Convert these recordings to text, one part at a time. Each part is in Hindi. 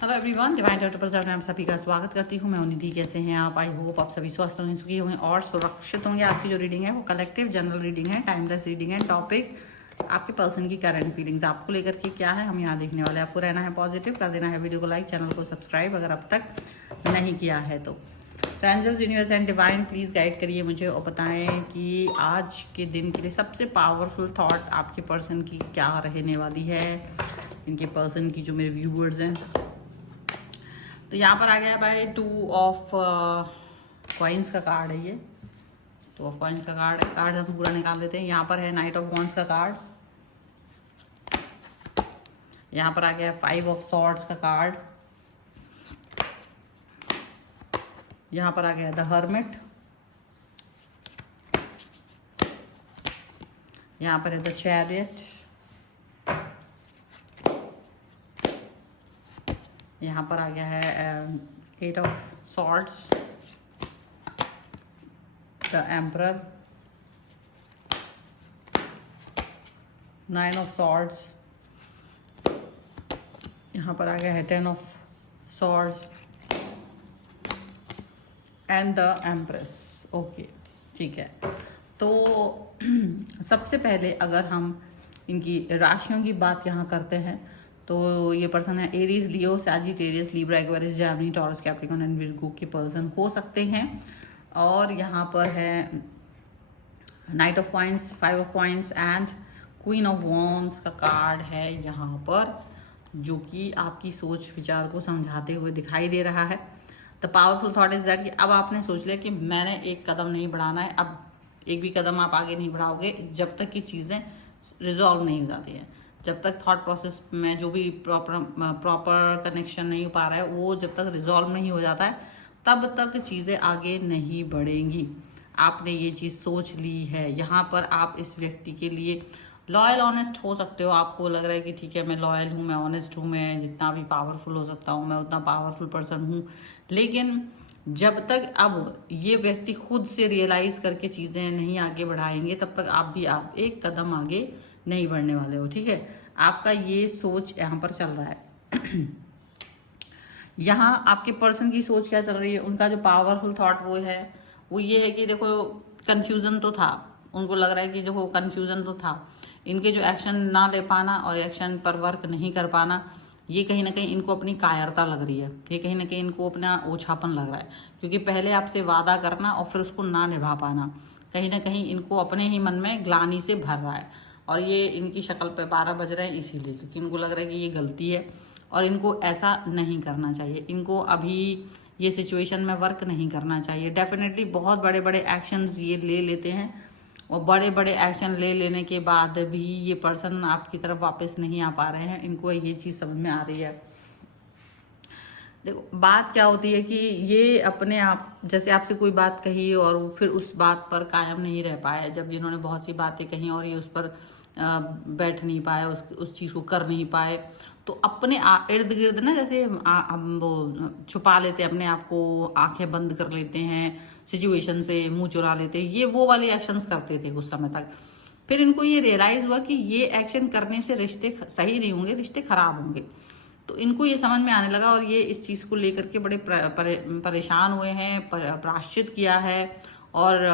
Hello everyone, divine triple seven में आप सभी का स्वागत करती हूँ। मैं निधि। कैसे हैं आप? आई होप आप सभी स्वस्थ होंगे, सुखी होंगे और सुरक्षित होंगे। आज की जो रीडिंग है वो कलेक्टिव जनरल रीडिंग है, टाइमलेस रीडिंग है। टॉपिक आपके पर्सन की करंट फीलिंग्स आपको लेकर के क्या है, हम यहाँ देखने वाले हैं। आपको रहना है पॉजिटिव, कर देना है वीडियो को लाइक, चैनल को सब्सक्राइब अगर अब तक नहीं किया है तो। Angels, universe and divine please guide करिए मुझे और बताएं कि आज के दिन के लिए सबसे पावरफुल थॉट आपके पर्सन की क्या रहने वाली है। इनके पर्सन की जो मेरे व्यूवर्स हैं, तो यहाँ पर आ गया है भाई 2 ऑफ कॉइन्स का कार्ड है ये। 2 ऑफ कॉइन्स का कार्ड हम पूरा निकाल देते हैं। यहाँ पर है नाइट ऑफ वॉन्ड्स का कार्ड। यहाँ पर आ गया है 5 ऑफ सॉर्ड्स का कार्ड। यहाँ पर आ गया द हर्मिट। यहाँ पर है द चैरियट। यहाँ पर आ गया है 8 of swords, the emperor, 9 of swords. यहाँ पर आ गया है 10 of swords and the empress. Okay, ठीक है। तो सबसे पहले अगर हम इनकी राशियों की बात यहाँ करते हैं तो ये पर्सन है Aries, Leo, Sagittarius, Libra, Aquarius, Gemini, taurus, Capricorn and Virgo के पर्सन हो सकते हैं। और यहाँ पर है night of coins, 5 of coins and queen of wands का कार्ड है यहाँ पर, जो कि आपकी सोच विचार को समझाते हुए दिखाई दे रहा है। The powerful thought is that कि अब आपने सोच लिया कि मैंने एक कदम नहीं बढ़ाना है। अब एक भी कदम आप आगे नहीं बढ़ाओगे जब तक कि चीज़ें रिजॉल्व नहीं हो जाती हैं। जब तक थॉट प्रोसेस में जो भी प्रॉपर कनेक्शन नहीं हो पा रहा है, वो जब तक रिजॉल्व नहीं हो जाता है तब तक चीज़ें आगे नहीं बढ़ेंगी। आपने ये चीज़ सोच ली है। यहाँ पर आप इस व्यक्ति के लिए लॉयल ऑनेस्ट हो सकते हो। आपको लग रहा है कि ठीक है, मैं लॉयल हूँ, मैं ऑनेस्ट हूँ, मैं जितना भी पावरफुल हो सकता हूँ, मैं उतना पावरफुल पर्सन हूँ। लेकिन जब तक अब ये व्यक्ति खुद से रियलाइज करके चीज़ें नहीं आगे बढ़ाएंगे तब तक आप एक कदम आगे नहीं बढ़ने वाले हो। ठीक है, आपका ये सोच यहाँ पर चल रहा है। यहाँ आपके पर्सन की सोच क्या चल रही है, उनका जो पावरफुल थॉट वो ये है कि देखो, कंफ्यूजन तो था। उनको लग रहा है कि देखो कंफ्यूजन तो था। इनके जो एक्शन ना ले पाना और एक्शन पर वर्क नहीं कर पाना, ये कहीं ना कहीं इनको अपनी कायरता लग रही है। ये कहीं ना कहीं इनको अपना ओछापन लग रहा है, क्योंकि पहले आपसे वादा करना और फिर उसको ना निभा पाना कहीं ना कहीं इनको अपने ही मन में ग्लानि से भर रहा है। और ये इनकी शक्ल पे 12 बज रहे हैं इसीलिए, क्योंकि इनको लग रहा है कि ये गलती है और इनको ऐसा नहीं करना चाहिए। इनको अभी ये सिचुएशन में वर्क नहीं करना चाहिए। डेफिनेटली बहुत बड़े बड़े एक्शंस ये ले लेते हैं और बड़े बड़े एक्शन ले लेने के बाद भी ये पर्सन आपकी तरफ वापस नहीं आ पा रहे हैं। इनको ये चीज़ समझ में आ रही है। देखो, बात क्या होती है कि ये अपने आप, जैसे आपसे कोई बात कही और फिर उस बात पर कायम नहीं रह पाए। जब इन्होंने बहुत सी बातें कही और ये उस पर बैठ नहीं पाए, उस चीज़ को कर नहीं पाए, तो अपने इर्द गिर्द ना, जैसे हम वो छुपा लेते हैं अपने आप को, आंखें बंद कर लेते हैं, सिचुएशन से मुंह चुरा लेते हैं। ये वो वाले एक्शंस करते थे कुछ समय तक। फिर इनको ये रियलाइज हुआ कि ये एक्शन करने से रिश्ते सही नहीं होंगे, रिश्ते खराब होंगे। तो इनको ये समझ में आने लगा और ये इस चीज़ को लेकर के बड़े परेशान हुए हैं, प्रायश्चित किया है और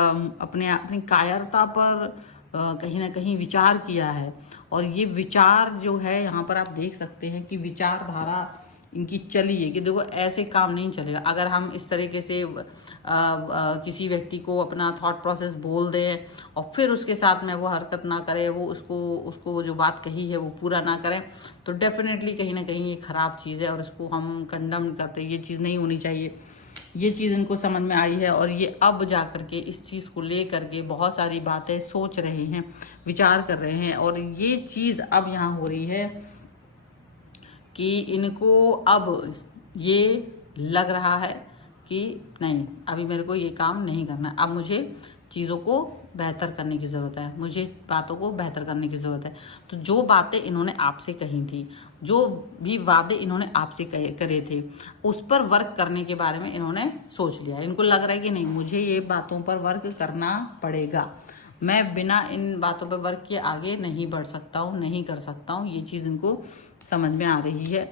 अपनी कायरता पर कहीं ना कहीं विचार किया है। और ये विचार जो है, यहाँ पर आप देख सकते हैं कि विचारधारा इनकी चली है कि देखो, ऐसे काम नहीं चलेगा। अगर हम इस तरीके से किसी व्यक्ति को अपना थॉट प्रोसेस बोल दें और फिर उसके साथ में वो हरकत ना करे, वो उसको जो बात कही है वो पूरा ना करें, तो डेफिनेटली कहीं ना कहीं ये खराब चीज़ है और इसको हम कंडम करते हैं। ये चीज़ नहीं होनी चाहिए। ये चीज़ इनको समझ में आई है और ये अब जा कर के इस चीज़ को ले करके बहुत सारी बातें सोच रहे हैं, विचार कर रहे हैं। और ये चीज़ अब यहाँ हो रही है कि इनको अब ये लग रहा है कि नहीं, अभी मेरे को ये काम नहीं करना, अब मुझे चीज़ों को बेहतर करने की ज़रूरत है, मुझे बातों को बेहतर करने की ज़रूरत है। तो जो बातें इन्होंने आपसे कही थी, जो भी वादे इन्होंने आपसे करे थे, उस पर वर्क करने के बारे में इन्होंने सोच लिया। इनको लग रहा है कि नहीं, मुझे ये बातों पर वर्क करना पड़ेगा, मैं बिना इन बातों पर वर्क किए आगे नहीं बढ़ सकता हूँ, नहीं कर सकता हूँ। ये चीज़ इनको समझ में आ रही है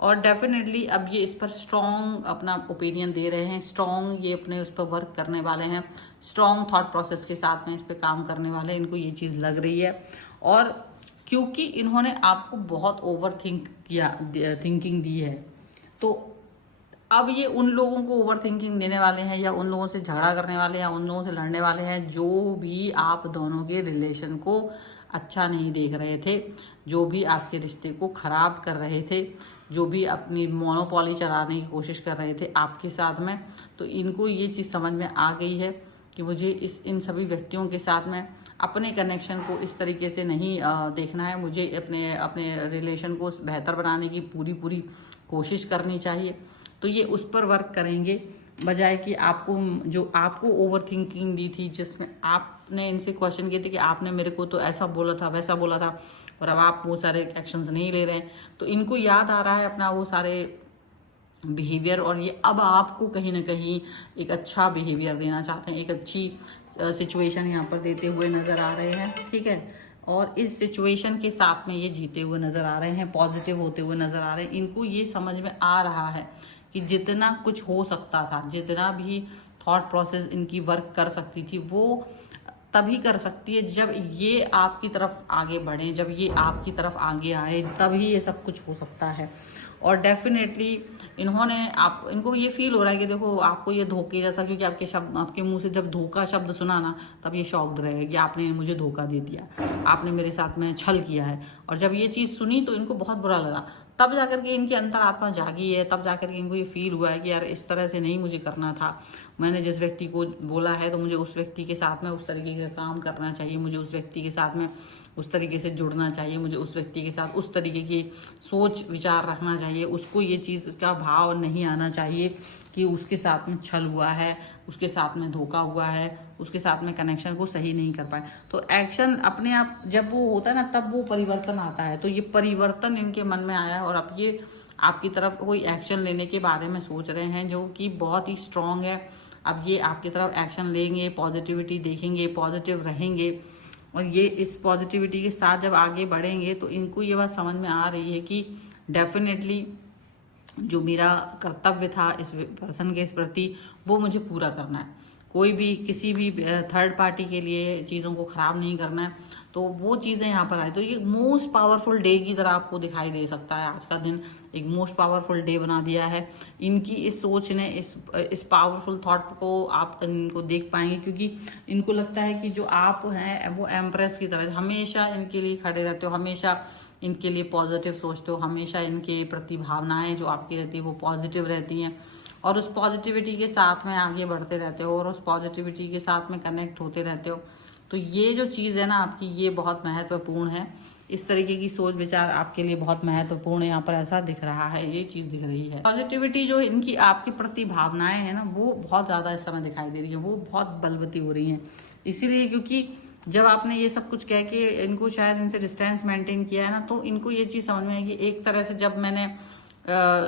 और डेफिनेटली अब ये इस पर स्ट्रॉन्ग अपना ओपिनियन दे रहे हैं, स्ट्रॉन्ग ये अपने उस पर वर्क करने वाले हैं, स्ट्रॉन्ग थॉट प्रोसेस के साथ में इस पर काम करने वाले हैं, इनको ये चीज़ लग रही है। और क्योंकि इन्होंने आपको बहुत ओवर थिंकिंग दी है, तो अब ये उन लोगों को ओवर थिंकिंग देने वाले हैं, या उन लोगों से झगड़ा करने वाले हैं, या उन लोगों से लड़ने वाले हैं जो भी आप दोनों के रिलेशन को अच्छा नहीं देख रहे थे, जो भी आपके रिश्ते को ख़राब कर रहे थे, जो भी अपनी मोनोपोली चलाने की कोशिश कर रहे थे आपके साथ में। तो इनको ये चीज़ समझ में आ गई है कि मुझे इन सभी व्यक्तियों के साथ में अपने कनेक्शन को इस तरीके से नहीं देखना है, मुझे अपने रिलेशन को बेहतर बनाने की पूरी कोशिश करनी चाहिए। तो ये उस पर वर्क करेंगे, बजाय कि आपको ओवर थिंकिंग दी थी, जिसमें आपने इनसे क्वेश्चन किए थे कि आपने मेरे को तो ऐसा बोला था, वैसा बोला था, और अब आप वो सारे एक्शंस नहीं ले रहे हैं। तो इनको याद आ रहा है अपना वो सारे बिहेवियर, और ये अब आपको कहीं ना कहीं एक अच्छा बिहेवियर देना चाहते हैं, एक अच्छी सिचुएशन यहाँ पर देते हुए नज़र आ रहे हैं, ठीक है। और इस सिचुएशन के साथ में ये जीते हुए नज़र आ रहे हैं, पॉजिटिव होते हुए नज़र आ रहे हैं। इनको ये समझ में आ रहा है कि जितना कुछ हो सकता था, जितना भी थॉट प्रोसेस इनकी वर्क कर सकती थी, वो तभी कर सकती है जब ये आपकी तरफ आगे बढ़े, जब ये आपकी तरफ आगे आए, तभी ये सब कुछ हो सकता है। और डेफिनेटली इनको ये फील हो रहा है कि देखो आपको ये धोखे जैसा, क्योंकि आपके मुंह से जब धोखा शब्द सुना ना, तब ये शॉक्ड रहे कि आपने मुझे धोखा दे दिया, आपने मेरे साथ में छल किया है। और जब ये चीज़ सुनी तो इनको बहुत बुरा लगा, तब जाकर के इनकी अंतरात्मा जागी है, तब जाकर के इनको ये फील हुआ है कि यार इस तरह से नहीं मुझे करना था, मैंने जिस व्यक्ति को बोला है तो मुझे उस व्यक्ति के साथ में उस तरीके का काम करना चाहिए, मुझे उस व्यक्ति के साथ में उस तरीके से जुड़ना चाहिए, मुझे उस व्यक्ति के साथ उस तरीके की सोच विचार रखना चाहिए। उसको ये चीज़ का भाव नहीं आना चाहिए कि उसके साथ में छल हुआ है, उसके साथ में धोखा हुआ है, उसके साथ में कनेक्शन को सही नहीं कर पाए। तो एक्शन अपने आप जब वो होता है ना, तब वो परिवर्तन आता है। तो ये परिवर्तन इनके मन में आया है, और अब ये आपकी तरफ कोई एक्शन लेने के बारे में सोच रहे हैं, जो कि बहुत ही स्ट्रांग है। अब ये आपकी तरफ एक्शन लेंगे, पॉजिटिविटी देखेंगे, पॉजिटिव रहेंगे, और ये इस पॉजिटिविटी के साथ जब आगे बढ़ेंगे तो इनको ये बात समझ में आ रही है कि डेफिनेटली जो मेरा कर्तव्य था इस पर्सन के इस प्रति, वो मुझे पूरा करना है। कोई भी किसी भी थर्ड पार्टी के लिए चीज़ों को ख़राब नहीं करना है, तो वो चीज़ें यहाँ पर आए। तो ये मोस्ट पावरफुल डे की तरह आपको दिखाई दे सकता है। आज का दिन एक मोस्ट पावरफुल डे बना दिया है। इनकी इस सोच ने इस पावरफुल थॉट को आप इनको देख पाएंगे, क्योंकि इनको लगता है कि जो आप हैं वो एम्प्रेस की तरह हमेशा इनके लिए खड़े रहते हो, हमेशा इनके लिए पॉजिटिव सोचते हो, हमेशा इनके प्रति भावनाएं जो आपकी रहती है वो पॉजिटिव रहती हैं, और उस पॉजिटिविटी के साथ में आगे बढ़ते रहते हो, और उस पॉजिटिविटी के साथ में कनेक्ट होते रहते हो। तो ये जो चीज़ है ना आपकी, ये बहुत महत्वपूर्ण है। इस तरीके की सोच विचार आपके लिए बहुत महत्वपूर्ण है। यहाँ पर ऐसा दिख रहा है, ये चीज़ दिख रही है। पॉजिटिविटी जो इनकी आपकी प्रति भावनाएं हैं ना, वो बहुत ज़्यादा इस समय दिखाई दे रही है, वो बहुत बलवती हो रही हैं। इसीलिए क्योंकि जब आपने ये सब कुछ कह के इनको शायद इनसे डिस्टेंस मेंटेन किया है ना, तो इनको ये चीज़ समझ में आई कि एक तरह से जब मैंने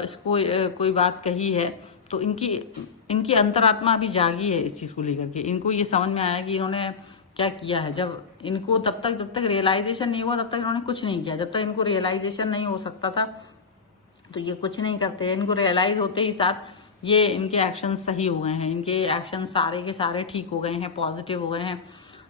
इसको कोई बात कही है, तो इनकी अंतरात्मा अभी जागी है इस चीज़ को लेकर के। इनको ये समझ में आया कि इन्होंने क्या किया है। जब इनको जब तक रियलाइजेशन नहीं हुआ, तब तक इन्होंने कुछ नहीं किया। जब तक इनको रियलाइजेशन नहीं हो सकता था, तो ये कुछ नहीं करते हैं। इनको रियलाइज होते ही साथ ये इनके एक्शन सही हो गए हैं, इनके एक्शन सारे के सारे ठीक हो गए हैं, पॉजिटिव हो गए हैं।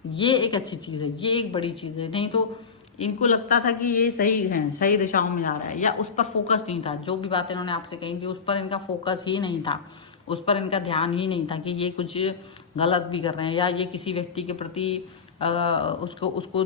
ये एक अच्छी चीज़ है, ये एक बड़ी चीज़ है। नहीं तो इनको लगता था कि ये सही है, सही दिशाओं में जा रहा है, या उस पर फोकस नहीं था। जो भी बातें इन्होंने आपसे कही थी उस पर इनका फोकस ही नहीं था, उस पर इनका ध्यान ही नहीं था कि ये कुछ गलत भी कर रहे हैं, या ये किसी व्यक्ति के प्रति उसको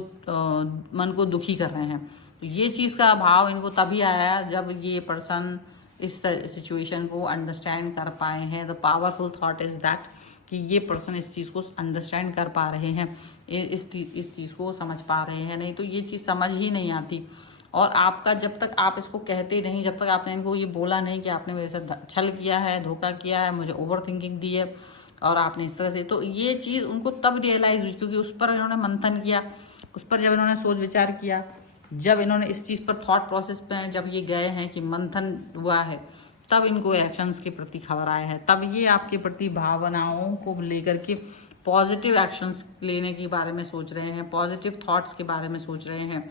मन को दुखी कर रहे हैं। तो ये चीज़ का भाव इनको तभी आया जब ये पर्सन इस सिचुएशन को अंडरस्टैंड कर पाए हैं। The powerful thought is that कि ये पर्सन इस चीज़ को अंडरस्टैंड कर पा रहे हैं, इस चीज़ को समझ पा रहे हैं। नहीं तो ये चीज़ समझ ही नहीं आती। और आपका जब तक आप इसको कहते नहीं, जब तक आपने इनको ये बोला नहीं कि आपने मेरे साथ छल किया है, धोखा किया है, मुझे ओवर थिंकिंग दी है और आपने इस तरह से, तो ये चीज़ उनको तब रियलाइज हुई, क्योंकि उस पर इन्होंने मंथन किया, उस पर जब इन्होंने सोच विचार किया, जब इन्होंने इस चीज़ पर थॉट प्रोसेस पे जब ये गए हैं कि मंथन हुआ है, तब इनको एक्शंस के प्रति खबर आया है। तब ये आपके प्रति भावनाओं को लेकर के पॉजिटिव एक्शंस लेने के बारे में सोच रहे हैं, पॉजिटिव थॉट्स के बारे में सोच रहे हैं।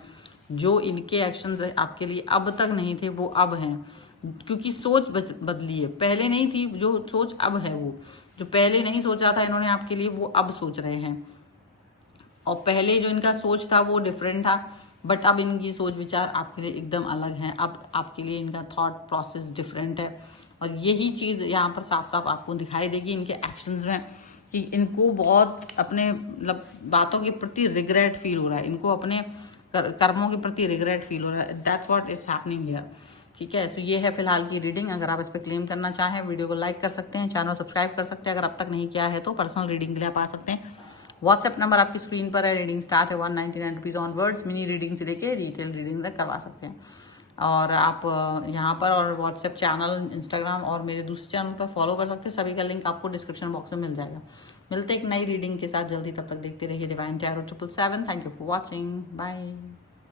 जो इनके एक्शंस आपके लिए अब तक नहीं थे वो अब हैं, क्योंकि सोच बदली है, पहले नहीं थी जो सोच अब है, वो जो पहले नहीं सोचा था इन्होंने आपके लिए वो अब सोच रहे हैं। और पहले जो इनका सोच था वो डिफरेंट था, बट अब इनकी सोच विचार आपके लिए एकदम अलग है। अब आपके लिए इनका थॉट प्रोसेस डिफरेंट है, और यही चीज़ यहाँ पर साफ साफ आपको दिखाई देगी इनके एक्शंस में, कि इनको बहुत अपने मतलब बातों के प्रति रिग्रेट फील हो रहा है, इनको अपने कर्मों के प्रति रिग्रेट फील हो रहा है। That's what is happening here. ठीक है, सो ये है फिलहाल की रीडिंग। अगर आप इस पर क्लेम करना चाहें वीडियो को लाइक कर सकते हैं, चैनल सब्सक्राइब कर सकते हैं। अगर अब तक नहीं किया है तो पर्सनल रीडिंग के लिए आप आ सकते हैं। व्हाट्सएप नंबर आपकी स्क्रीन पर है। रीडिंग स्टार्ट है 199 रुपीज़ ऑनवर्ड्स। मिनी रीडिंग से लेके डिटेल रीडिंग तक करवा सकते हैं। और आप यहाँ पर और व्हाट्सएप चैनल, इंस्टाग्राम और मेरे दूसरे चैनल पर फॉलो कर सकते हैं। सभी का लिंक आपको डिस्क्रिप्शन बॉक्स में मिल जाएगा। मिलते हैं एक नई रीडिंग के साथ जल्दी, तब तक देखते रहिए divine tarot 777। Thank you for watching, bye.